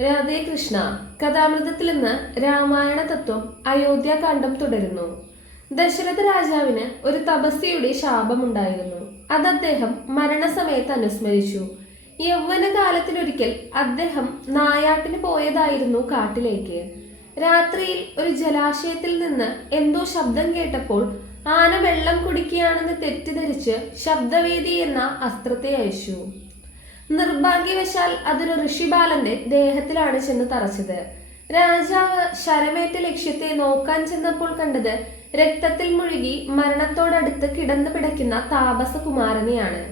രാധേ കൃഷ്ണ കഥാമൃതത്തിൽ നിന്ന് രാമായണ തത്വം അയോധ്യാകാന്ഡം തുടരുന്നു. ദശരഥ രാജാവിന് ഒരു തപസ്യയുടെ ശാപമുണ്ടായിരുന്നു. അത് അദ്ദേഹം മരണസമയത്ത് അനുസ്മരിച്ചു. യൗവനകാലത്തിലൊരിക്കൽ അദ്ദേഹം നായാട്ടിന് പോയതായിരുന്നു കാട്ടിലേക്ക്. രാത്രിയിൽ ഒരു ജലാശയത്തിൽ നിന്ന് എന്തോ ശബ്ദം കേട്ടപ്പോൾ ആന വെള്ളം കുടിക്കുകയാണെന്ന് തെറ്റിദ്ധരിച്ച് ശബ്ദവേദി എന്ന അസ്ത്രത്തെ അയച്ചു. നിർഭാഗ്യവശാൽ അതൊരു ഋഷിബാലന്റെ ദേഹത്തിലാണ് ചെന്ന് തറച്ചത്. രാജാവ് ശരമേറ്റ ലക്ഷ്യത്തെ നോക്കാൻ ചെന്നപ്പോൾ കണ്ടത് രക്തത്തിൽ മുഴുകി മരണത്തോടടുത്ത് കിടന്നു പിടയ്ക്കുന്ന താപസകുമാരനെയാണ്.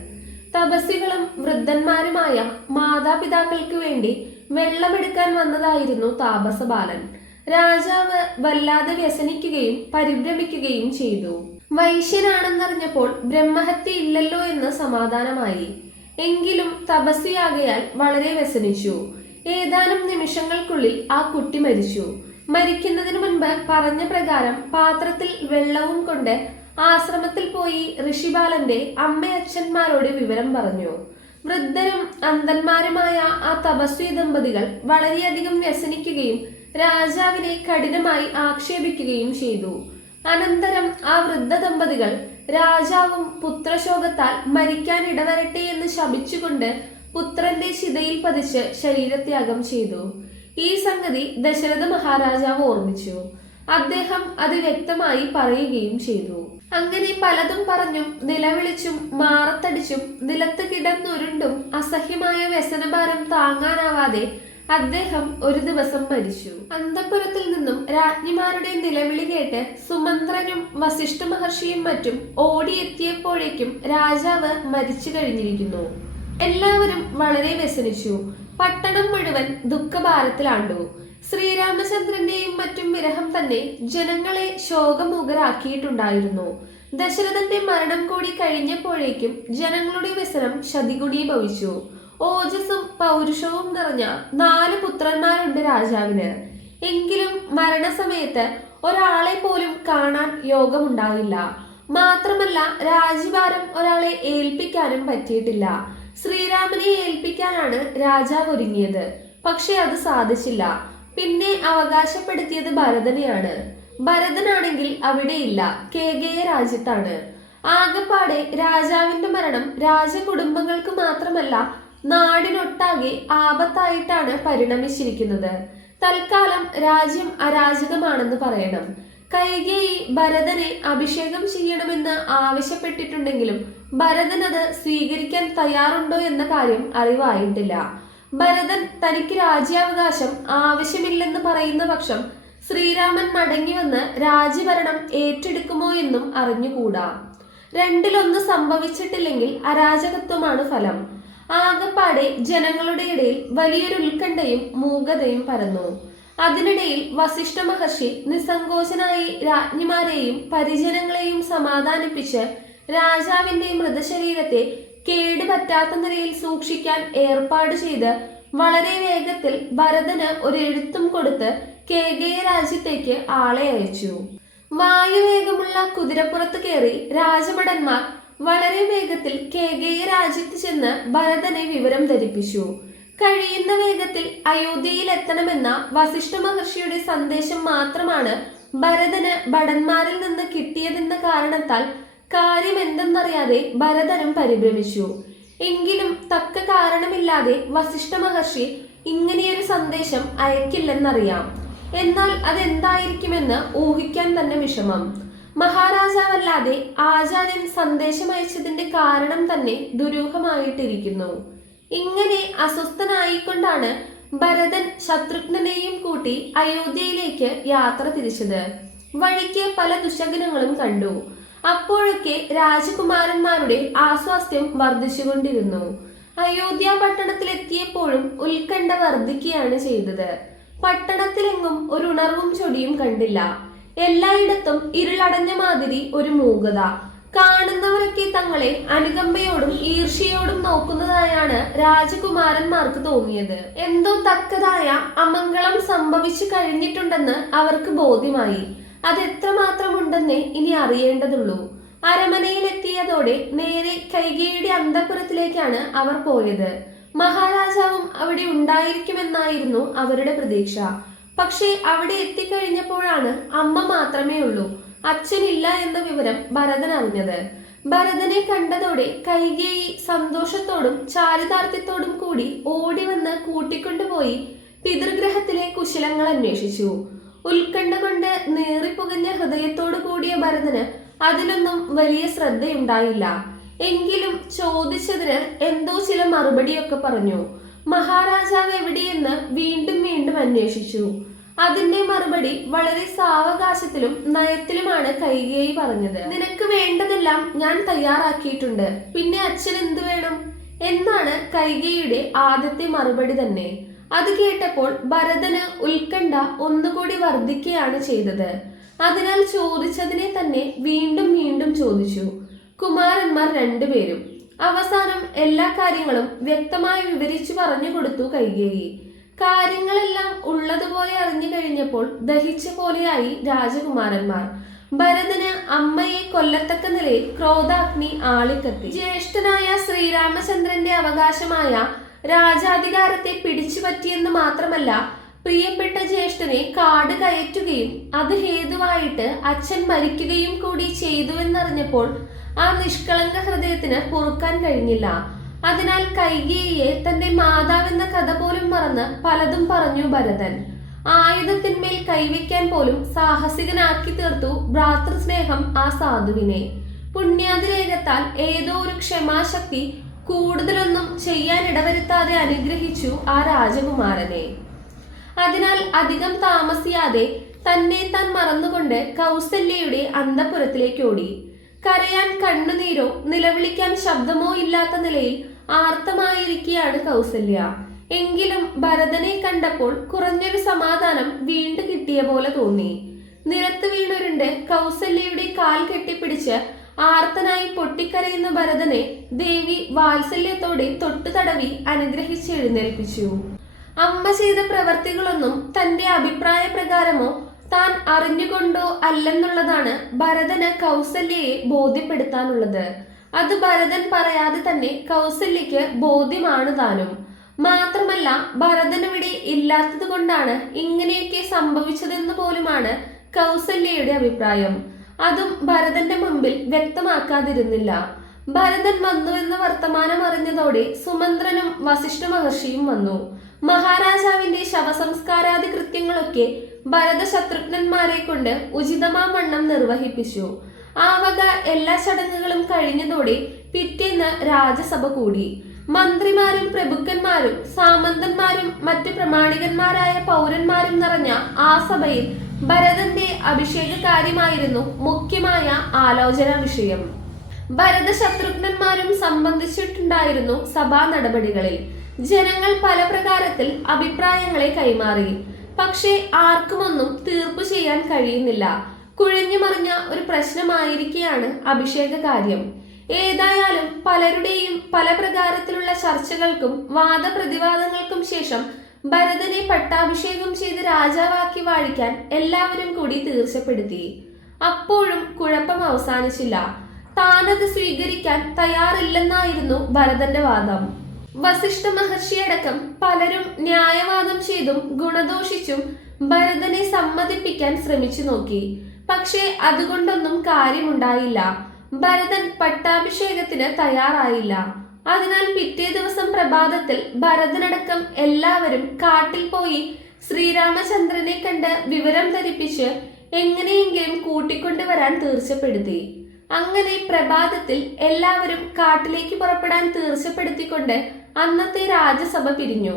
തപസ്വികളും വൃദ്ധന്മാരുമായ മാതാപിതാക്കൾക്ക് വേണ്ടി വെള്ളമെടുക്കാൻ വന്നതായിരുന്നു താപസബാലൻ. രാജാവ് വല്ലാതെ വ്യസനിക്കുകയും പരിഭ്രമിക്കുകയും ചെയ്തു. വൈശ്യനാണെന്നറിഞ്ഞപ്പോൾ ബ്രഹ്മഹത്യ ഇല്ലല്ലോ എന്ന് സമാധാനമായി. എങ്കിലും തപസ്വിയാകയാൽ വളരെ വ്യസനിച്ചു. ഏതാനും നിമിഷങ്ങൾക്കുള്ളിൽ ആ കുട്ടി മരിച്ചു. മരിക്കുന്നതിന് മുൻപ് പറഞ്ഞ പ്രകാരം പാത്രത്തിൽ വെള്ളവും കൊണ്ട് ആശ്രമത്തിൽ പോയി ഋഷിബാലന്റെ അമ്മയച്ഛന്മാരോട് വിവരം പറഞ്ഞു. വൃദ്ധരും അന്ധന്മാരുമായ ആ തപസ്വി ദമ്പതികൾ വളരെയധികം വ്യസനിക്കുകയും രാജാവിനെ കഠിനമായി ആക്ഷേപിക്കുകയും ചെയ്തു. അനന്തരം ആ വൃദ്ധ ദമ്പതികൾ രാജാവും പുത്രശോകത്താൽ മരിക്കാൻ ഇടവരട്ടെ എന്ന് ശപിച്ചുകൊണ്ട് പുത്രന്റെ ശിതയിൽ പതിച്ച് ശരീരത്യാഗം ചെയ്തു. ഈ സംഗതി ദശരഥ മഹാരാജാവ് ഓർമ്മിച്ചു. അദ്ദേഹം അത് വ്യക്തമായി പറയുകയും ചെയ്തു. അങ്ങനെ പലതും പറഞ്ഞും നിലവിളിച്ചും മാറത്തടിച്ചും നിലത്ത് കിടന്നുരുണ്ടും അസഹ്യമായ വ്യസനഭാരം താങ്ങാനാവാതെ അദ്ദേഹം ഒരു ദിവസം മരിച്ചു. അന്തപുരത്തിൽ നിന്നും രാജ്ഞിമാരുടെ നിലവിളി കേട്ട് സുമന്ത്രനും വസിഷ്ഠ മഹർഷിയും മറ്റും ഓടിയെത്തിയപ്പോഴേക്കും രാജാവ് മരിച്ചു കഴിഞ്ഞിരിക്കുന്നു. എല്ലാവരും വളരെ വ്യസനിച്ചു. പട്ടണം മുഴുവൻ ദുഃഖഭാരത്തിലാണ്ടു. ശ്രീരാമചന്ദ്രന്റെയും മറ്റും വിരഹം തന്നെ ജനങ്ങളെ ശോകമുഖരാക്കിയിട്ടുണ്ടായിരുന്നു. ദശരഥന്റെ മരണം കൂടി കഴിഞ്ഞപ്പോഴേക്കും ജനങ്ങളുടെ വ്യസനം ശതികുടീഭവിച്ചു. ഓജസ്സും പൗരുഷവും നിറഞ്ഞ നാല് പുത്രന്മാരുണ്ട് രാജാവിന്. എങ്കിലും മരണസമയത്ത് ഒരാളെ പോലും കാണാൻ യോഗമുണ്ടാവില്ല. മാത്രമല്ല രാജ്യഭാരം ഒരാളെ ഏൽപ്പിക്കാനും പറ്റിയിട്ടില്ല. ശ്രീരാമനെ ഏൽപ്പിക്കാനാണ് രാജാവ് ഒരുങ്ങിയത്. പക്ഷെ അത് സാധിച്ചില്ല. പിന്നെ അവകാശപ്പെടുത്തിയത് ഭരതനെയാണ്. ഭരതനാണെങ്കിൽ അവിടെയില്ല. കേകയ രാജ്യത്താണ്. ആകപ്പാടെ രാജാവിന്റെ മരണം രാജകുടുംബങ്ങൾക്ക് മാത്രമല്ല നാടിനൊട്ടാകെ ആപത്തായിട്ടാണ് പരിണമിച്ചിരിക്കുന്നത്. തൽക്കാലം രാജ്യം അരാജകമാണെന്ന് പറയണം. കൈകേയി ഭരതനെ അഭിഷേകം ചെയ്യണമെന്ന് ആവശ്യപ്പെട്ടിട്ടുണ്ടെങ്കിലും ഭരതൻ അത് സ്വീകരിക്കാൻ തയ്യാറുണ്ടോ എന്ന കാര്യം അറിവായിട്ടില്ല. ഭരതൻ തനിക്ക് രാജ്യാവകാശം ആവശ്യമില്ലെന്ന് പറയുന്ന പക്ഷം ശ്രീരാമൻ മടങ്ങി വന്ന് രാജ്യഭരണം ഏറ്റെടുക്കുമോ എന്നും അറിഞ്ഞുകൂടാ. രണ്ടിലൊന്ന് സംഭവിച്ചിട്ടില്ലെങ്കിൽ അരാജകത്വമാണ് ഫലം. ആകപ്പാടെ ജനങ്ങളുടെ ഇടയിൽ വലിയൊരു ഉത്കണ്ഠയും മൂകതയും പരന്നു. അതിനിടയിൽ വസിഷ്ഠ മഹർഷി നിസ്സങ്കോചനായി രാജ്ഞിമാരെയും പരിജനങ്ങളെയും സമാധാനിപ്പിച്ച് രാജാവിന്റെ മൃതശരീരത്തെ കേടുപറ്റാത്ത നിലയിൽ സൂക്ഷിക്കാൻ ഏർപ്പാട് ചെയ്ത് വളരെ വേഗത്തിൽ ഭരതന് ഒരു എഴുത്തും കൊടുത്ത് കേകയ രാജ്യത്തേക്ക് ആളെ അയച്ചു. വായുവേഗമുള്ള കുതിരപ്പുറത്ത് കയറി രാജഭടന്മാർ വളരെ വേഗത്തിൽ കേകയ രാജ്യത്ത് ചെന്ന് ഭരതനെ വിവരം ധരിപ്പിച്ചു. കഴിയുന്ന വേഗത്തിൽ അയോധ്യയിൽ എത്തണമെന്ന വസിഷ്ഠ മഹർഷിയുടെ സന്ദേശം മാത്രമാണ് ഭരതന് ഭടന്മാരിൽ നിന്ന് കിട്ടിയതെന്ന കാരണത്താൽ കാര്യം എന്തെന്നറിയാതെ ഭരതനും പരിഭ്രമിച്ചു. എങ്കിലും തക്ക കാരണമില്ലാതെ വസിഷ്ഠ മഹർഷി ഇങ്ങനെയൊരു സന്ദേശം അയക്കില്ലെന്നറിയാം. എന്നാൽ അതെന്തായിരിക്കുമെന്ന് ഊഹിക്കാൻ തന്നെ വിഷമം. മഹാരാജാവല്ലാതെ ആചാര്യൻ സന്ദേശം അയച്ചതിന്റെ കാരണം തന്നെ ദുരൂഹമായിട്ടിരിക്കുന്നു. ഇങ്ങനെ അസ്വസ്ഥനായിക്കൊണ്ടാണ് ഭരതൻ ശത്രുഘ്നെയും കൂട്ടി അയോധ്യയിലേക്ക് യാത്ര തിരിച്ചത്. വഴിക്ക് പല ദുശകനങ്ങളും കണ്ടു. അപ്പോഴൊക്കെ രാജകുമാരന്മാരുടെ ആസ്വാസ്ഥ്യം വർദ്ധിച്ചുകൊണ്ടിരുന്നു. അയോധ്യ പട്ടണത്തിലെത്തിയപ്പോഴും ഉത്കണ്ഠ വർദ്ധിക്കുകയാണ് ചെയ്തത്. പട്ടണത്തിലെങ്ങും ഒരു ഉണർവും ചൊടിയും കണ്ടില്ല. എല്ലായിടത്തും ഇരുളടഞ്ഞ മാതിരി ഒരു മൂകത. കാണുന്നവരൊക്കെ തങ്ങളെ അനുകമ്പയോടും ഈർഷ്യയോടും നോക്കുന്നതായാണ് രാജകുമാരന്മാർക്ക് തോന്നിയത്. എന്തോ തക്കതായ അമംഗളം സംഭവിച്ചു കഴിഞ്ഞിട്ടുണ്ടെന്ന് അവർക്ക് ബോധ്യമായി. അത് എത്രമാത്രമുണ്ടെന്നേ ഇനി അറിയേണ്ടതുള്ളൂ. അരമനയിലെത്തിയതോടെ നേരെ കൈകയുടെ അന്തപുരത്തിലേക്കാണ് അവർ പോയത്. മഹാരാജാവും അവിടെ ഉണ്ടായിരിക്കുമെന്നായിരുന്നു അവരുടെ പ്രതീക്ഷ. പക്ഷേ അവിടെ എത്തിക്കഴിഞ്ഞപ്പോഴാണ് അമ്മ മാത്രമേ ഉള്ളൂ. അച്ഛനില്ല എന്ന വിവരം ഭരതൻ അറിഞ്ഞത്. ഭരതനെ കണ്ടതോടെ കൈകേയി സന്തോഷത്തോടും ചാരിതാർത്ഥ്യത്തോടും കൂടി ഓടി വന്ന് കൂട്ടിക്കൊണ്ടുപോയി പിതൃഗ്രഹത്തിലെ കുശലങ്ങൾ അന്വേഷിച്ചു. ഉത്കണ്ഠ കൊണ്ട് നേറിപ്പുകഞ്ഞ ഹൃദയത്തോടു കൂടിയ ഭരതന് അതിലൊന്നും വലിയ ശ്രദ്ധയുണ്ടായില്ല. എങ്കിലും ചോദിച്ചതിന് എന്തോ ചില മറുപടിയൊക്കെ പറഞ്ഞു. മഹാരാജാവ് എവിടെയെന്ന് വീണ്ടും വീണ്ടും അന്വേഷിച്ചു. അതിന്റെ മറുപടി വളരെ സാവകാശത്തിലും നയത്തിലുമാണ് കൈകേയി പറഞ്ഞത്. നിനക്ക് വേണ്ടതെല്ലാം ഞാൻ തയ്യാറാക്കിയിട്ടുണ്ട്. പിന്നെ അച്ഛൻ എന്തു വേണം? എന്നാണ് കൈകേയിയുടെ ആദ്യത്തെ മറുപടി തന്നെ. അത് കേട്ടപ്പോൾ ഭരതന് ഉത്കണ്ഠ ഒന്നുകൂടി വർദ്ധിക്കുകയാണ് ചെയ്തത്. അതിനാൽ ചോദിച്ചതിനെ തന്നെ വീണ്ടും വീണ്ടും ചോദിച്ചു. കുമാരന്മാർ രണ്ടുപേരും അവസാനം എല്ലാ കാര്യങ്ങളും വ്യക്തമായി വിവരിച്ചു പറഞ്ഞു കൊടുത്തു കൈകേയി. കാര്യങ്ങളെല്ലാം ഉള്ളതുപോലെ അറിഞ്ഞു കഴിഞ്ഞപ്പോൾ ദഹിച്ച പോലെയായി രാജകുമാരന്മാർ. ഭരതന് അമ്മയെ കൊല്ലത്തക്ക നിലയിൽ ക്രോധാഗ്നി ആളിക്കത്തി. ജ്യേഷ്ഠനായ ശ്രീരാമചന്ദ്രന്റെ അവകാശമായ രാജാധികാരത്തെ പിടിച്ചുപറ്റിയെന്ന് മാത്രമല്ല പ്രിയപ്പെട്ട ജ്യേഷ്ഠനെ കാട് കയറ്റുകയും അത് ഹേതുവായിട്ട് അച്ഛൻ മരിക്കുകയും കൂടി ചെയ്തുവെന്നറിഞ്ഞപ്പോൾ ആ നിഷ്കളങ്ക ഹൃദയത്തിന് പൊറുക്കാൻ കഴിഞ്ഞില്ല. അതിനാൽ കൈകേയിയെ തന്റെ മാതാവെന്ന കഥ പോലും മറന്ന് പലതും പറഞ്ഞു ഭരതൻ. ആയുധത്തിന്മേൽ കൈവയ്ക്കാൻ പോലും സാഹസികനാക്കി തീർത്തു ഭ്രാതൃസ്നേഹം ആ സാധുവിനെ. പുണ്യാതിരേഖത്താൽ ഏതോ ഒരു ക്ഷമാശക്തി കൂടുതലൊന്നും ചെയ്യാൻ ഇടവരുത്താതെ അനുഗ്രഹിച്ചു ആ രാജകുമാരനെ. അതിനാൽ അധികം താമസിയാതെ തന്നെ താൻ മറന്നുകൊണ്ട് കൗസല്യയുടെ അന്തപുരത്തിലേക്ക് ഓടി. കരയാൻ കണ്ണുനീരോ നിലവിളിക്കാൻ ശബ്ദമോ ഇല്ലാത്ത നിലയിൽ ആർത്തമായിരിക്കുകയാണ് കൗസല്യ. എങ്കിലും ഭരതനെ കണ്ടപ്പോൾ കുറഞ്ഞൊരു സമാധാനം വീണ്ടു കിട്ടിയ പോലെ തോന്നി. നിലത്ത് വീണുരുണ്ട് കൗസല്യയുടെ കാൽ കെട്ടിപ്പിടിച്ച് ആർത്തനായി പൊട്ടിക്കരയുന്ന ഭരതനെ ദേവി വാത്സല്യത്തോടെ തൊട്ടു തടവി അനുഗ്രഹിച്ച് എഴുന്നേൽപ്പിച്ചു. അമ്മ ചെയ്ത പ്രവർത്തികളൊന്നും തന്റെ അഭിപ്രായ പ്രകാരമോ താൻ അറിഞ്ഞുകൊണ്ടോ അല്ലെന്നുള്ളതാണ് ഭരതന് കൗസല്യയെ ബോധ്യപ്പെടുത്താനുള്ളത്. അത് ഭരതൻ പറയാതെ തന്നെ കൗസല്യക്ക് ബോധ്യമാണ് താനും. മാത്രമല്ല ഭരതനിവിടെ ഇല്ലാത്തത് കൊണ്ടാണ് ഇങ്ങനെയൊക്കെ സംഭവിച്ചതെന്ന് പോലുമാണ് കൗസല്യയുടെ അഭിപ്രായം. അതും ഭരതന്റെ മുമ്പിൽ വ്യക്തമാക്കാതിരുന്നില്ല. ഭരതൻ വന്നുവെന്ന വർത്തമാനം അറിഞ്ഞതോടെ സുമന്ത്രനും വസിഷ്ഠ മഹർഷിയും വന്നു. മഹാരാജാവിന്റെ ശവസംസ്കാരാദി കൃത്യങ്ങളൊക്കെ ഭരത ശത്രുഘ്നന്മാരെ കൊണ്ട് ഉചിതമാവണ്ണം നിർവഹിപ്പിച്ചു. ആ വക എല്ലാ ചടങ്ങുകളും കഴിഞ്ഞതോടെ പിറ്റേന്ന് രാജസഭ കൂടി. മന്ത്രിമാരും പ്രഭുക്കന്മാരും സാമന്തന്മാരും മറ്റ് പ്രമാണികന്മാരായ പൗരന്മാരും നിറഞ്ഞ ആ സഭയിൽ ഭരതന്റെ അഭിഷേക കാര്യമായിരുന്നു മുഖ്യമായ ആലോചനാ വിഷയം. ഭരത ശത്രുഘ്നന്മാരും സംബന്ധിച്ചിട്ടുണ്ടായിരുന്നു സഭാ നടപടികളിൽ. ജനങ്ങൾ പല പ്രകാരത്തിൽ അഭിപ്രായങ്ങളെ കൈമാറി. പക്ഷേ ആർക്കുമൊന്നും തീർപ്പ് ചെയ്യാൻ കഴിയുന്നില്ല. കുഴഞ്ഞു മറിഞ്ഞ ഒരു പ്രശ്നമായിരിക്കെയാണ് അഭിഷേക കാര്യം ഏതായാലും പലരുടെയും പല പ്രകാരത്തിലുള്ള ചർച്ചകൾക്കും വാദപ്രതിവാദങ്ങൾക്കും ശേഷം ഭരതനെ പട്ടാഭിഷേകം ചെയ്ത് രാജാവാക്കി വാഴിക്കാൻ എല്ലാവരും കൂടി തീർച്ചപ്പെടുത്തി. അപ്പോഴും കുഴപ്പം അവസാനിച്ചില്ല. താനത് സ്വീകരിക്കാൻ തയ്യാറില്ലെന്നായിരുന്നു ഭരതന്റെ വാദം. വസിഷ്ഠ മഹർഷിയടക്കം പലരും ന്യായവാദം ചെയ്തും ഗുണദോഷിച്ചും ഭരതനെ സമ്മതിപ്പിക്കാൻ ശ്രമിച്ചു നോക്കി. പക്ഷേ അതുകൊണ്ടൊന്നും കാര്യമുണ്ടായില്ല. ഭരതൻ പട്ടാഭിഷേകത്തിന് തയ്യാറായില്ല. അതിനാൽ പിറ്റേ ദിവസം പ്രഭാതത്തിൽ ഭരതനടക്കം എല്ലാവരും കാട്ടിൽ പോയി ശ്രീരാമചന്ദ്രനെ കണ്ട് വിവരം ധരിപ്പിച്ച് എങ്ങനെയെങ്കിലും കൂട്ടിക്കൊണ്ടുവരാൻ തീർച്ചപ്പെടുത്തി. അങ്ങനെ പ്രഭാതത്തിൽ എല്ലാവരും കാട്ടിലേക്ക് പുറപ്പെടാൻ തീർച്ചപ്പെടുത്തിക്കൊണ്ട് അന്നത്തെ രാജ്യസഭ പിരിഞ്ഞു.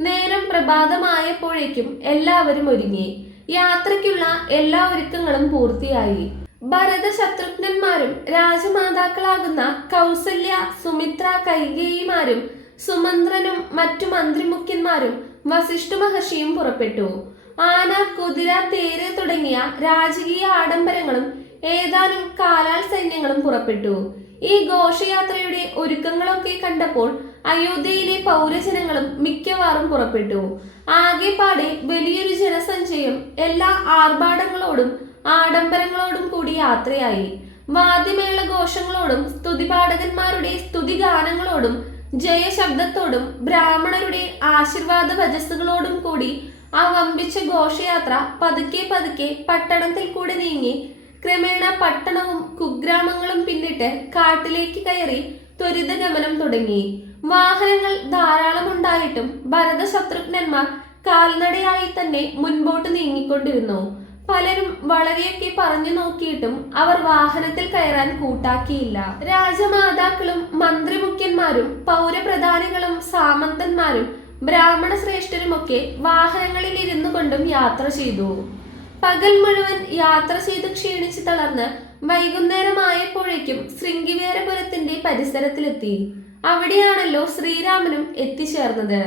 നേരം പ്രഭാതമായപ്പോഴേക്കും എല്ലാവരും ഒരുങ്ങി. യാത്രയ്ക്കുള്ള എല്ലാ ഒരുക്കങ്ങളും പൂർത്തിയായി. ഭരത ശത്രുഘ്നന്മാരും രാജമാതാക്കളാകുന്ന കൗസല്യ സുമിത്ര കൈകേയിമാരും സുമന്ത്രനും മറ്റു മന്ത്രിമുഖ്യന്മാരും വസിഷ്ഠ മഹർഷിയും പുറപ്പെട്ടു. ആന കുതിര തേര് തുടങ്ങിയ രാജകീയ ആഡംബരങ്ങളും ഏതാനും കാലാൾ സൈന്യങ്ങളും പുറപ്പെട്ടു. ഈ ഘോഷയാത്രയുടെ ഒരുക്കങ്ങളൊക്കെ കണ്ടപ്പോൾ അയോധ്യയിലെ പൗരജനങ്ങളും മിക്കവാറും പുറപ്പെട്ടു. ആകെപ്പാടെ വലിയൊരു ജനസഞ്ചയം എല്ലാ ആർഭാടങ്ങളോടും ആഡംബരങ്ങളോടും കൂടി യാത്രയായി. വാദ്യമേള ഘോഷങ്ങളോടും സ്തുതിപാഠകന്മാരുടെ സ്തുതിഗാനങ്ങളോടും ജയശബ്ദത്തോടും ബ്രാഹ്മണരുടെ ആശീർവാദ വജസ്സുകളോടും കൂടി ആ വമ്പിച്ച ഘോഷയാത്ര പതുക്കെ പതുക്കെ പട്ടണത്തിൽ കൂടി നീങ്ങി ക്രമേണ പട്ടണവും കുഗ്രാമങ്ങളും പിന്നിട്ട് കാട്ടിലേക്ക് കയറി ത്വരിതഗമനം തുടങ്ങി. വാഹനങ്ങൾ ധാരാളം ഉണ്ടായിട്ടും ഭരത ശത്രുഘ്നന്മാർ കാൽനടയായി തന്നെ മുൻപോട്ട് നീങ്ങിക്കൊണ്ടിരുന്നു. പലരും വളരെയൊക്കെ പറഞ്ഞു നോക്കിയിട്ടും അവർ വാഹനത്തിൽ കയറാൻ കൂട്ടാക്കിയില്ല. രാജമാതാക്കളും മന്ത്രിമുഖ്യന്മാരും പൗരപ്രധാനികളും സാമന്തന്മാരും ബ്രാഹ്മണ ശ്രേഷ്ഠരുമൊക്കെ വാഹനങ്ങളിൽ ഇരുന്നു കൊണ്ടും യാത്ര ചെയ്തു. പകൽ മുഴുവൻ യാത്ര ചെയ്ത് ക്ഷീണിച്ച് തളർന്ന് വൈകുന്നേരമായപ്പോഴേക്കും ശൃംഗിവേരപുരത്തിന്റെ പരിസരത്തിലെത്തി. അവിടെയാണല്ലോ ശ്രീരാമനും എത്തിച്ചേർന്നത്.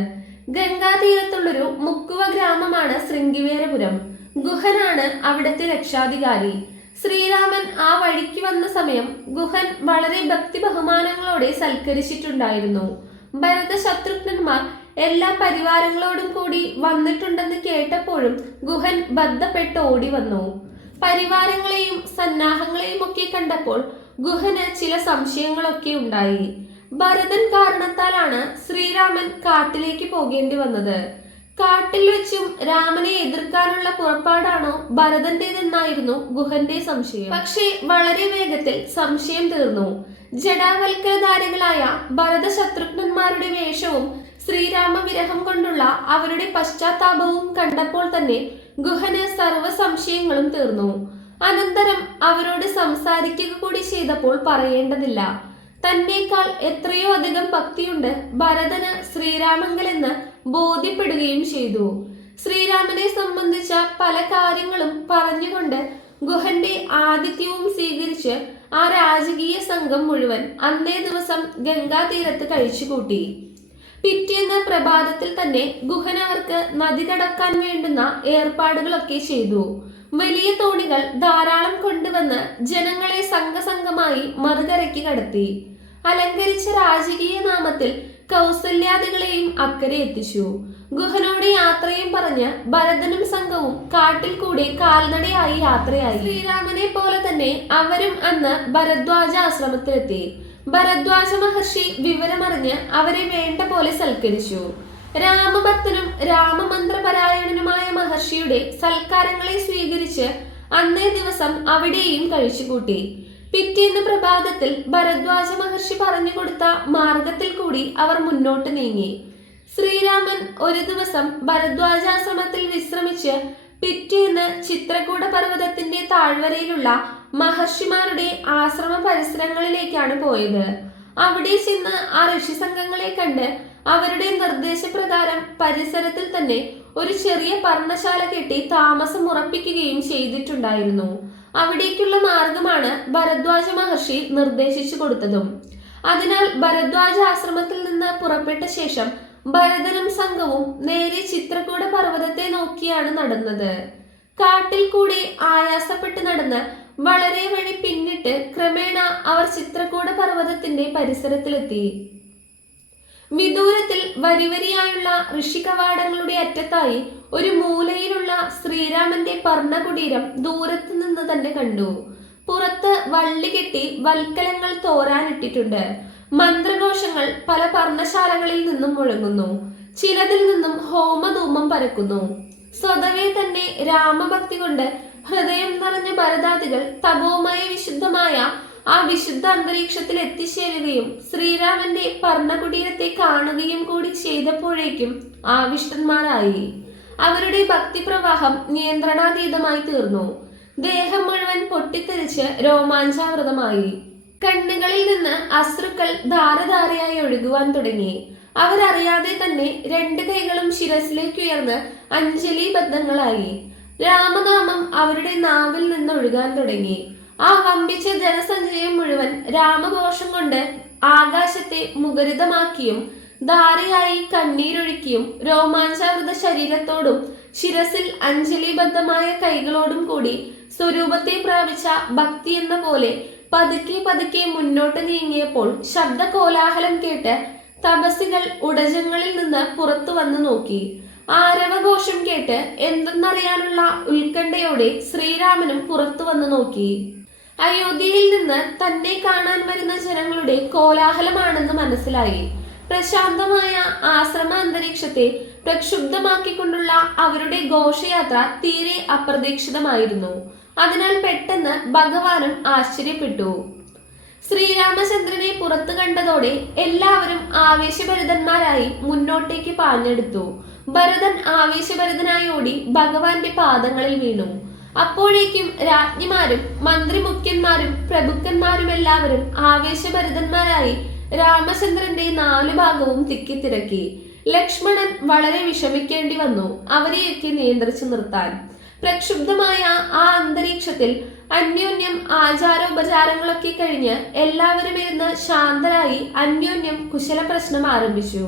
ഗംഗാതീരത്തുള്ളൊരു മുക്കുവ ഗ്രാമമാണ് ശൃംഗിവേരപുരം. ഗുഹനാണ് അവിടുത്തെ രക്ഷാധികാരി. ശ്രീരാമൻ ആ വഴിക്ക് വന്ന സമയം ഗുഹൻ വളരെ ഭക്തി ബഹുമാനങ്ങളോടെ സൽക്കരിച്ചിട്ടുണ്ടായിരുന്നു. ഭരത ശത്രുഘ്നന്മാർ എല്ലാ പരിവാരങ്ങളോടും കൂടി വന്നിട്ടുണ്ടെന്ന് കേട്ടപ്പോഴും ഗുഹൻ ബദ്ധപ്പെട്ട് ഓടി വന്നു. പരിവാരങ്ങളെയും സന്നാഹങ്ങളെയും ഒക്കെ കണ്ടപ്പോൾ ഗുഹന് ചില സംശയങ്ങളൊക്കെ ഉണ്ടായി. ഭരതൻ കാരണത്താലാണ് ശ്രീരാമൻ കാട്ടിലേക്ക് പോകേണ്ടി വന്നത്. കാട്ടിൽ വെച്ചും രാമനെ എതിർക്കാനുള്ള പുറപ്പാടാണോ ഭരതന്റേതെന്നായിരുന്നു ഗുഹന്റെ സംശയം. പക്ഷേ വളരെ വേഗത്തിൽ സംശയം തീർന്നു. ജഡാവൽക്കരധാരികളായ ഭരത ശത്രുഘ്നന്മാരുടെ വേഷവും ശ്രീരാമ വിരഹം കൊണ്ടുള്ള അവരുടെ പശ്ചാത്താപവും കണ്ടപ്പോൾ തന്നെ ഗുഹന് സർവ സംശയങ്ങളും തീർന്നു. അനന്തരം അവരോട് സംസാരിക്കുക കൂടി ചെയ്തപ്പോൾ പറയേണ്ടതില്ല. തന്നേക്കാൾ എത്രയോ അധികം ഭക്തിയുണ്ട് ഭരതന് ശ്രീരാമങ്കലെന്ന് ബോധ്യപ്പെടുകയും ചെയ്തു. ശ്രീരാമനെ സംബന്ധിച്ച പല കാര്യങ്ങളും പറഞ്ഞുകൊണ്ട് ഗുഹന്റെ ആതിഥ്യവും സ്വീകരിച്ച് ആ രാജകീയ സംഘം മുഴുവൻ അന്നേ ദിവസം ഗംഗാതീരത്ത് കഴിച്ചുകൂട്ടി. പിറ്റേന്ന് പ്രഭാതത്തിൽ തന്നെ ഗുഹനവർക്ക് നദി കടക്കാൻ വേണ്ടുന്ന ഏർപ്പാടുകളൊക്കെ ചെയ്തു. വലിയ തോണികൾ ധാരാളം കൊണ്ടുവന്ന് ജനങ്ങളെ സംഘസംഘമായി മറുകരയ്ക്ക് കടത്തി. അലങ്കരിച്ച രാജകീയ നാമത്തിൽ കൗസല്യാദികളെയും അക്കരെ എത്തിച്ചു. ഗുഹനോട് യാത്രയും പറഞ്ഞ് ഭരതനും സംഘവും കാട്ടിൽ കൂടി കാൽനടയായി യാത്രയായി. ശ്രീരാമനെ പോലെ തന്നെ അവരും അന്ന് ഭരദ്വാജ ആശ്രമത്തിലെത്തി. ഭരദ്വാജ മഹർഷി വിവരമറിഞ്ഞ് അവരെ വേണ്ട പോലെ സൽക്കരിച്ചു. രാമഭക്തനും രാമമന്ത്രപരായണനുമായ മഹർഷിയുടെ സൽക്കാരങ്ങളെ സ്വീകരിച്ച് അന്നേ ദിവസം അവിടെയും കഴിച്ചുകൂട്ടി. പിറ്റേന്ന് പ്രഭാതത്തിൽ ഭരദ്വാജ മഹർഷി പറഞ്ഞു കൊടുത്ത മാർഗത്തിൽ കൂടി അവർ മുന്നോട്ട് നീങ്ങി. ശ്രീരാമൻ ഒരു ദിവസം ഭരദ്വാജാശ്രമത്തിൽ വിശ്രമിച്ച് പിറ്റേന്ന് ചിത്രകൂട പർവതത്തിന്റെ താഴ്വരയിലുള്ള മഹർഷിമാരുടെ ആശ്രമ പരിസരങ്ങളിലേക്കാണ് പോയത്. അവിടെ ചെന്ന് ആ ഋഷി സംഘങ്ങളെ കണ്ട് അവരുടെ നിർദ്ദേശപ്രകാരം പരിസരത്തിൽ തന്നെ ഒരു ചെറിയ പർണശാല കെട്ടി താമസം ഉറപ്പിക്കുകയും ചെയ്തിട്ടുണ്ടായിരുന്നു. അവിടേക്കുള്ള മാർഗമാണ് ഭരദ്വാജ മഹർഷി നിർദ്ദേശിച്ചു കൊടുത്തതും. അതിനാൽ ഭരദ്വാജ ആശ്രമത്തിൽ നിന്ന് പുറപ്പെട്ട ശേഷം ഭരതനും സംഘവും നേരെ ചിത്രകൂട പർവതത്തെ നോക്കിയാണ് നടന്നത്. കാട്ടിൽ കൂടി ആയാസപ്പെട്ട് നടന്ന് വളരെ വഴി പിന്നിട്ട് ക്രമേണ അവർ ചിത്രകൂട പർവതത്തിന്റെ പരിസരത്തിലെത്തി. വിദൂരത്തിൽ വരിവരിയായുള്ള ഋഷികവാടങ്ങളുടെ അറ്റത്തായി ഒരു മൂലയിലുള്ള ശ്രീരാമന്റെ പർണകുടീരം ദൂരത്തു നിന്ന് തന്നെ കണ്ടു. പുറത്ത് വള്ളി കെട്ടി വൽക്കലങ്ങൾ തോരാനിട്ടിട്ടുണ്ട്. മന്ത്രഘോഷങ്ങൾ പല പർണശാലകളിൽ നിന്നും മുഴങ്ങുന്നു. ചിലതിൽ നിന്നും ഹോമധൂമം പരക്കുന്നു. സ്വതവേ തന്നെ രാമഭക്തി കൊണ്ട് ഹൃദയം നിറഞ്ഞ ഭരതാദികൾ തപോമയ വിശുദ്ധമായ ആ വിശുദ്ധ അന്തരീക്ഷത്തിൽ എത്തിച്ചേരുകയും ശ്രീരാമന്റെ പർണകുടീരത്തെ കാണുകയും കൂടി ചെയ്തപ്പോഴേക്കും ആവിഷ്ടന്മാരായി. അവരുടെ ഭക്തിപ്രവാഹം നിയന്ത്രണാതീതമായി തീർന്നു. ദേഹം മുഴുവൻ പൊട്ടിത്തെറിച്ച് രോമാഞ്ചാവൃതമായി. കണ്ണുകളിൽ നിന്ന് അശ്രുക്കൾ ധാരധാരയായി ഒഴുകുവാൻ തുടങ്ങി. അവരറിയാതെ തന്നെ രണ്ട് കൈകളും ശിരസിലേക്ക് ഉയർന്ന് അഞ്ജലി ബദ്ധങ്ങളായി. രാമനാമം അവരുടെ നാവിൽ നിന്ന് ഒഴുകാൻ തുടങ്ങി. ആ വമ്പിച്ച ജനസഞ്ചയം മുഴുവൻ രാമഘോഷം കൊണ്ട് ആകാശത്തെ മുഖരിതമാക്കിയും ധാരയായി കണ്ണീരൊഴുക്കിയും രോമാഞ്ചാകൃത ശരീരത്തോടും ശിരസിൽ അഞ്ജലിബദ്ധമായ കൈകളോടും കൂടി സ്വരൂപത്തെ പ്രാപിച്ച ഭക്തി എന്ന പോലെ പതുക്കെ പതുക്കെ മുന്നോട്ട് നീങ്ങിയപ്പോൾ ശബ്ദ കോലാഹലം കേട്ട് തപസികൾ ഉടജങ്ങളിൽ നിന്ന് പുറത്തു വന്നു നോക്കി. ആരവഘോഷം കേട്ട് എന്തെന്നറിയാനുള്ള ഉത്കണ്ഠയോടെ ശ്രീരാമനും പുറത്തു വന്നു നോക്കി. അയോധ്യയിൽ നിന്ന് തന്നെ കാണാൻ വരുന്ന ജനങ്ങളുടെ കോലാഹലമാണെന്ന് മനസ്സിലായി. പ്രശാന്തമായ ആശ്രമ അന്തരീക്ഷത്തെ പ്രക്ഷുബ്ധമാക്കിക്കൊണ്ടുള്ള അവരുടെ ഘോഷയാത്ര തീരെ അപ്രതീക്ഷിതമായിരുന്നു. അതിനാൽ പെട്ടെന്ന് ഭഗവാനും ആശ്ചര്യപ്പെട്ടു. ശ്രീരാമചന്ദ്രനെ പുറത്തു കണ്ടതോടെ എല്ലാവരും ആവേശഭരിതന്മാരായി മുന്നോട്ടേക്ക് പാഞ്ഞെടുത്തു. ഭരതൻ ആവേശഭരിതനായി ഓടി ഭഗവാന്റെ പാദങ്ങളിൽ വീണു. അപ്പോഴേക്കും രാജ്ഞിമാരും മന്ത്രിമുഖ്യന്മാരും പ്രഭുക്കന്മാരും എല്ലാവരും ആവേശഭരിതന്മാരായി രാമചന്ദ്രന്റെ നാലു ഭാഗവും തിക്കിത്തിരക്കി. ലക്ഷ്മണൻ വളരെ വിഷമിക്കേണ്ടി വന്നു. അവരെയൊക്കെ നിയന്ത്രിച്ചു നിർത്താൻ. പ്രക്ഷുബ്ധമായ ആ അന്തരീക്ഷത്തിൽ അന്യോന്യം ആചാരോപചാരങ്ങളൊക്കെ കഴിഞ്ഞ് എല്ലാവരും ഇരുന്ന് ശാന്തരായി അന്യോന്യം കുശല പ്രശ്നം ആരംഭിച്ചു.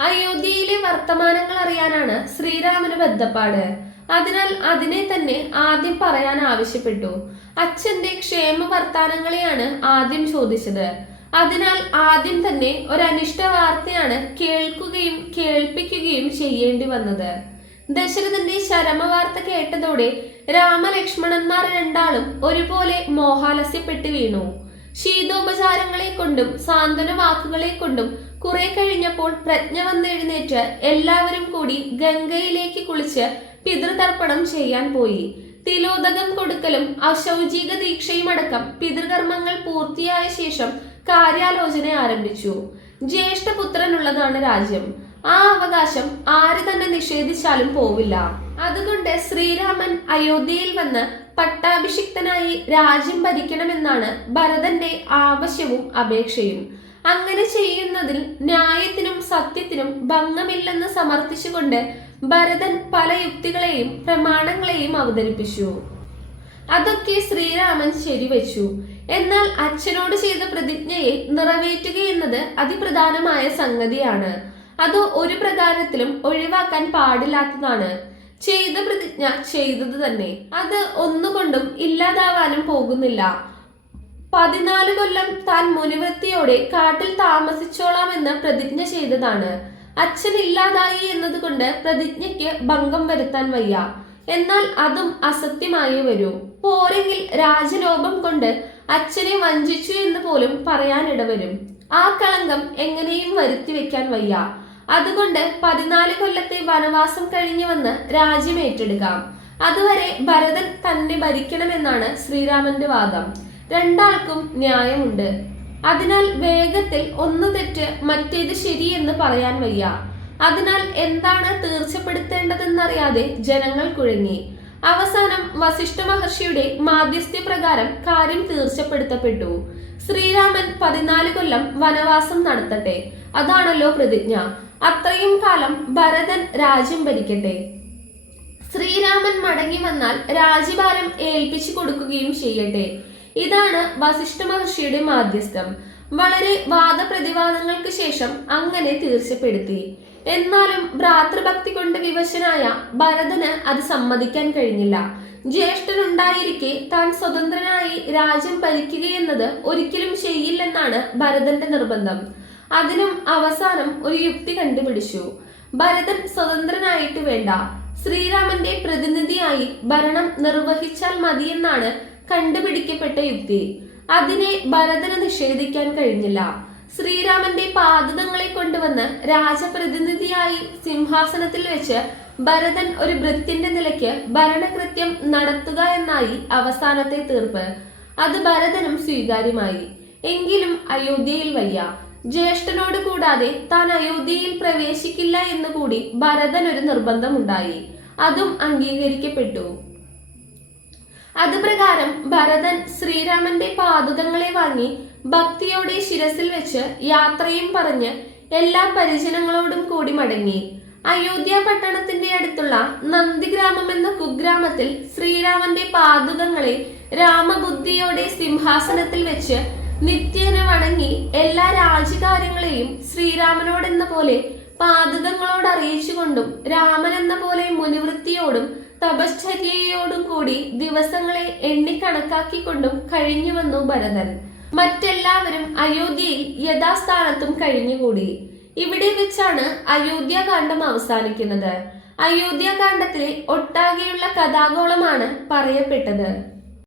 അയോധ്യയിലെ വർത്തമാനങ്ങൾ അറിയാനാണ് ശ്രീരാമന് ബദ്ധപ്പാട്. അതിനാൽ അതിനെ തന്നെ ആദ്യം പറയാൻ ആവശ്യപ്പെട്ടു. അച്ഛന്റെ ക്ഷേമ വർത്താനങ്ങളെയാണ് ആദ്യം ചോദിച്ചത്. അതിനാൽ ആദ്യം തന്നെ ഒരു വാർത്തയാണ് കേൾക്കുകയും കേൾപ്പിക്കുകയും ചെയ്യേണ്ടി വന്നത്. ദശരഥന്റെ ശരമവാർത്ത കേട്ടതോടെ രാമലക്ഷ്മണന്മാർ രണ്ടാളും ഒരുപോലെ മോഹാലസ്യപ്പെട്ട് വീണു. ശീതോപചാരങ്ങളെ കൊണ്ടും സാന്ത്വന വാക്കുകളെ കൊണ്ടും കുറെ കഴിഞ്ഞപ്പോൾ പ്രജ്ഞ വന്നെഴുന്നേറ്റ് എല്ലാവരും കൂടി ഗംഗയിലേക്ക് കുളിച്ച് പിതൃതർപ്പണം ചെയ്യാൻ പോയി. തിലോദകം കൊടുക്കലും അശൗചിക ദീക്ഷയും അടക്കം പിതൃകർമ്മങ്ങൾ പൂർത്തിയായ ശേഷം കാര്യാലോചന ആരംഭിച്ചു. ജ്യേഷ്ഠപുത്രനുള്ളതാണ് രാജ്യം. ആ അവകാശം ആര് തന്നെ നിഷേധിച്ചാലും പോവില്ല. അതുകൊണ്ട് ശ്രീരാമൻ അയോധ്യയിൽ വന്ന് പട്ടാഭിഷിക്തനായി രാജ്യം ഭരിക്കണമെന്നാണ് ഭരതന്റെ ആവശ്യവും അപേക്ഷയും. അങ്ങനെ ചെയ്യുന്നതിൽ ന്യായത്തിനും സത്യത്തിനും ഭംഗമില്ലെന്ന് സമർത്ഥിച്ചുകൊണ്ട് ഭരതൻ പല യുക്തികളെയും പ്രമാണങ്ങളെയും അവതരിപ്പിച്ചു. അതൊക്കെ ശ്രീരാമൻ ശരിവച്ചു. എന്നാൽ അച്ഛനോട് ചെയ്ത പ്രതിജ്ഞയെ നിറവേറ്റുകയെന്നത് അതിപ്രധാനമായ സംഗതിയാണ്. അത് ഒരു പ്രകാരത്തിലും ഒഴിവാക്കാൻ പാടില്ലാത്തതാണ്. ചെയ്ത പ്രതിജ്ഞ ചെയ്തത് തന്നെ. അത് ഒന്നുകൊണ്ടും ഇല്ലാതാവാനും പോകുന്നില്ല. പതിനാല് കൊല്ലം താൻ മുനിവൃത്തിയോടെ കാട്ടിൽ താമസിച്ചോളാമെന്ന് പ്രതിജ്ഞ ചെയ്തതാണ്. അച്ഛൻ ഇല്ലാതായി എന്നതുകൊണ്ട് പ്രതിജ്ഞയ്ക്ക് ഭംഗം വരുത്താൻ വയ്യ. എന്നാൽ അതും അസത്യമായി വരൂ. പോരെങ്കിൽ രാജലോഭം കൊണ്ട് അച്ഛനെ വഞ്ചിച്ചു എന്ന് പോലും പറയാനിടവരും. ആ കളങ്കം എങ്ങനെയും വരുത്തി വെക്കാൻ വയ്യ. അതുകൊണ്ട് പതിനാല് കൊല്ലത്തെ വനവാസം കഴിഞ്ഞു വന്ന് രാജ്യം ഏറ്റെടുക്കാം. അതുവരെ ഭരതൻ തന്നെ ഭരിക്കണമെന്നാണ് ശ്രീരാമന്റെ വാദം. രണ്ടാൾക്കും ന്യായമുണ്ട്. അതിനാൽ വേഗത്തിൽ ഒന്ന് തെറ്റ് മറ്റേത് ശരിയെന്ന് പറയാൻ വയ്യ. അതിനാൽ എന്താണ് തീർച്ചപ്പെടുത്തേണ്ടതെന്നറിയാതെ ജനങ്ങൾ കുഴങ്ങി. അവസാനം വസിഷ്ഠ മഹർഷിയുടെ മാധ്യസ്ഥ്യ പ്രകാരം കാര്യം തീർച്ചപ്പെടുത്തപ്പെട്ടു. ശ്രീരാമൻ പതിനാല് കൊല്ലം വനവാസം നടത്തട്ടെ. അതാണല്ലോ പ്രതിജ്ഞ. അത്രയും കാലം ഭരതൻ രാജ്യം ഭരിക്കട്ടെ. ശ്രീരാമൻ മടങ്ങി വന്നാൽ രാജ്യഭാരം ഏൽപ്പിച്ചു കൊടുക്കുകയും ചെയ്യട്ടെ. ഇതാണ് വസിഷ്ഠ മഹർഷിയുടെ മാധ്യസ്ഥം. വളരെ വാദപ്രതിവാദങ്ങൾക്ക് ശേഷം അങ്ങനെ തീർച്ചപ്പെടുത്തി എന്നാലും ഭ്രാതൃഭക്തി കൊണ്ട് വിവശനായ ഭരതന് അത് സമ്മതിക്കാൻ കഴിഞ്ഞില്ല. ജ്യേഷ്ഠനുണ്ടായിരിക്കെ താൻ സ്വതന്ത്രനായി രാജ്യം ഭരിക്കുകയെന്നത് ഒരിക്കലും ചെയ്യില്ലെന്നാണ് ഭരതന്റെ നിർബന്ധം. അതിനും അവസാനം ഒരു യുക്തി കണ്ടുപിടിച്ചു. ഭരതൻ സ്വതന്ത്രനായിട്ട് വേണ്ട. ശ്രീരാമന്റെ പ്രതിനിധിയായി ഭരണം നിർവഹിച്ചാൽ മതിയെന്നാണ് കണ്ടുപിടിക്കപ്പെട്ട യുക്തി. അതിനെ ഭരതന് നിഷേധിക്കാൻ കഴിഞ്ഞില്ല. ശ്രീരാമന്റെ പാദതങ്ങളെ കൊണ്ടുവന്ന് രാജപ്രതിനിധിയായി സിംഹാസനത്തിൽ വെച്ച് ഭരതൻ ഒരു ഭൃത്യന്റെ നിലയ്ക്ക് ഭരണകൃത്യം നടത്തുക എന്നായി അവസാനത്തെ തീർപ്പ്. അത് ഭരതനും സ്വീകാര്യമായി. എങ്കിലും അയോധ്യയിൽ വയ്യ. ജ്യേഷ്ഠനോട് കൂടാതെ താൻ അയോധ്യയിൽ പ്രവേശിക്കില്ല എന്ന് കൂടി ഭരതൻ ഒരു നിർബന്ധമുണ്ടായി. അതും അംഗീകരിക്കപ്പെട്ടു. അത് പ്രകാരം ഭരതൻ ശ്രീരാമന്റെ പാതുകങ്ങളെ വാങ്ങി ഭക്തിയോടെ ശിരസിൽ വെച്ച് യാത്രയും പറഞ്ഞ് എല്ലാ പരിജനങ്ങളോടും കൂടി മടങ്ങി. അയോധ്യ പട്ടണത്തിന്റെ അടുത്തുള്ള നന്ദിഗ്രാമം എന്ന കുഗ്രാമത്തിൽ ശ്രീരാമന്റെ പാതുകങ്ങളെ രാമബുദ്ധിയോടെ സിംഹാസനത്തിൽ വെച്ച് നിത്യേന വണങ്ങി എല്ലാ രാജകാര്യങ്ങളെയും ശ്രീരാമനോടെന്ന പോലെ പാതകങ്ങളോട് അറിയിച്ചുകൊണ്ടും രാമൻ എന്ന പോലെ മുനിവൃത്തിയോടും തപശ്ചര്യയോടും കൂടി ദിവസങ്ങളെ എണ്ണിക്കണക്കാക്കിക്കൊണ്ടും കഴിഞ്ഞു വന്നു ഭരതൻ. മറ്റെല്ലാവരും അയോധ്യയിൽ യഥാസ്ഥാനത്തും കഴിഞ്ഞുകൂടി. ഇവിടെ വെച്ചാണ് അയോധ്യാകാന്ഡം അവസാനിക്കുന്നത്. അയോധ്യാകാന്ഡത്തിലെ ഒട്ടാകെയുള്ള കഥാഗോളമാണ് പറയപ്പെട്ടത്.